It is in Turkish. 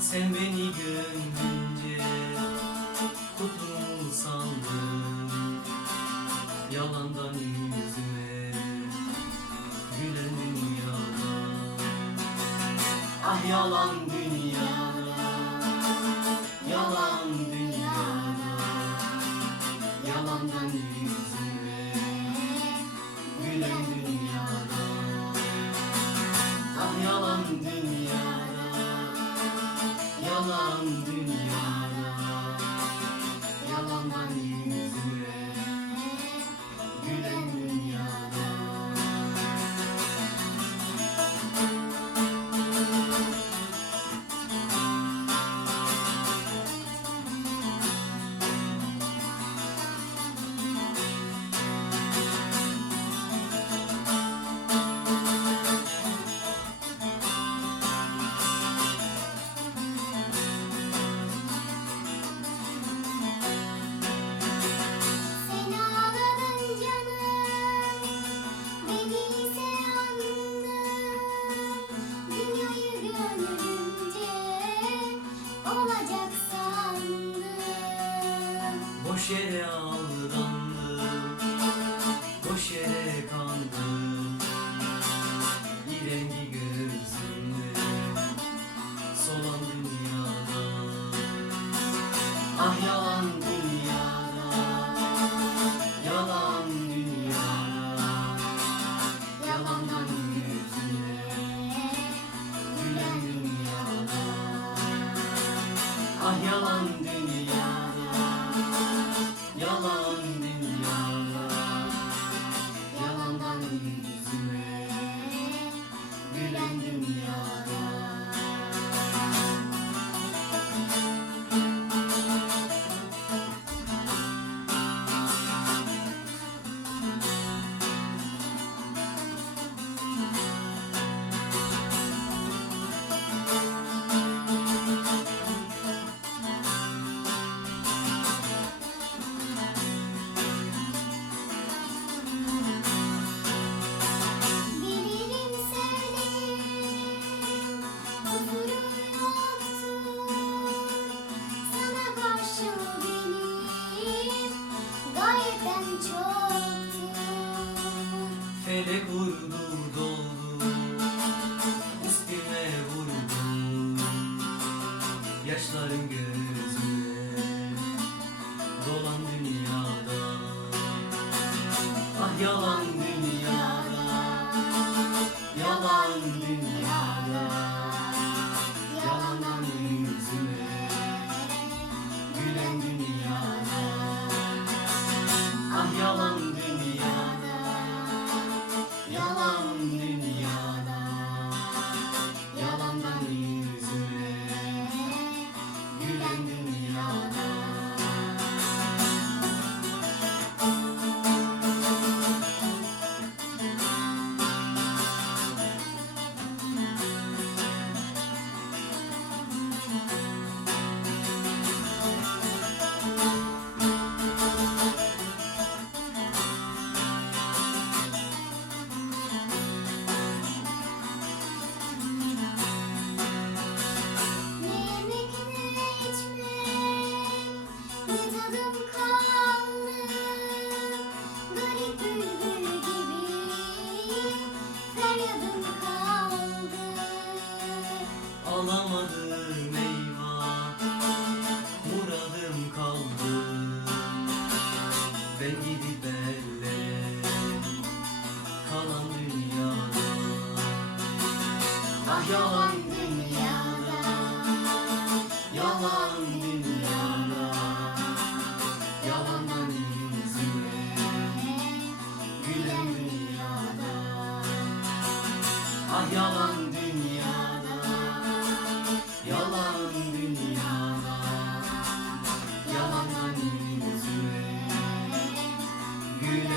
Sen beni gönlünce kutlu sandın, yalandan yüzüme gülen dünyada. Ah yalan dünyada, yalan dünyada, yalandan yüzüme gülen dünyada. Ah yalan dünyada, yalan dünyada, yalandan yüzüme gülen dünyada. Boş yere aldandım, boş yere kandım. İrengi gözümle solan dünyada. Ah yalan dünyada, yalan dünyada, yalandan yüzüme gülen dünyada. Ah yalan dünyada, yalan dünyada, yalandan yüzüme gülen dünyada. Felek vurdu doldu, üstüme vurdu, yaşlarım gözüme dolan dünyada. Ah yalan dünyada, yalan dünyada, yalandan yüzüme gülen dünyada. Ah yalan dünyada, yalan dünyada, yalandan yüzüme gülen dünyada. Alamadım eyvah, muradım kaldı. Ben gidip ellere kalan dünyada. Ah yalan dünyada, yalan dünyada, yalandan yüzüme gülen dünyada. Ah yalan dünyada, yalan dünyada, yalandan yüzüme gülen